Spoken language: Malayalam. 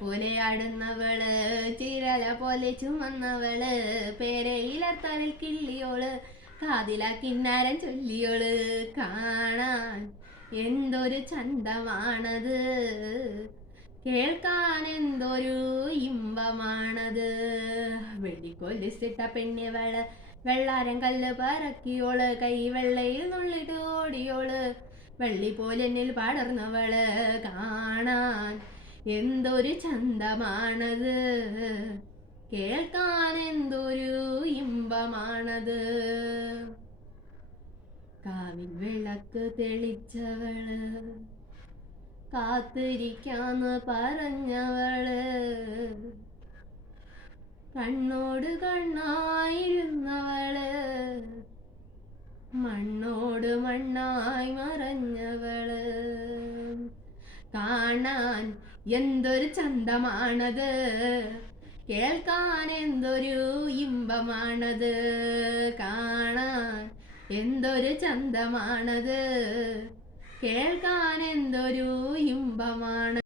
പോലെ ആടുന്നവള്, ചിരല പോലെ ചുമന്നവള്, പേരയിലർത്തലിൽ കിള്ളിയോള്, കാതിലാ കിന്നാരം ചൊല്ലിയോള്. കാണാൻ എന്തൊരു ചന്തമാണത്, കേൾക്കാൻ എന്തൊരു ഇമ്പമാണത്. വെള്ളിക്കൊല്ലിസിട്ട പെണ്ണിവള്, വെള്ളാരം കല്ല് പറക്കിയോള്, കൈ വെള്ളയിൽ നുള്ളിട്ട് ഓടിയോള്, വള്ളി പോലെന്നിൽ പടർന്നവള്. കാണാൻ എന്തൊരു ചന്തമാണത്, കേൾക്കാൻ എന്തൊരു ഇമ്പമാണത്. കാവിൽ വിളക്ക് തെളിച്ചവള്, കാത്തിരിക്കാന്ന് പറഞ്ഞവള്, കണ്ണോട് കണ്ണായിരുന്നവള്, മണ്ണോട് മണ്ണായി മറഞ്ഞവള്. കാണാൻ എന്തൊരു ചന്തമാണത്, കേൾക്കാൻ എന്തൊരു ഇമ്പമാണത്. കാണാൻ എന്തൊരു ചന്തമാണത്, കേൾക്കാൻ എന്തൊരു ഇമ്പമാണ്.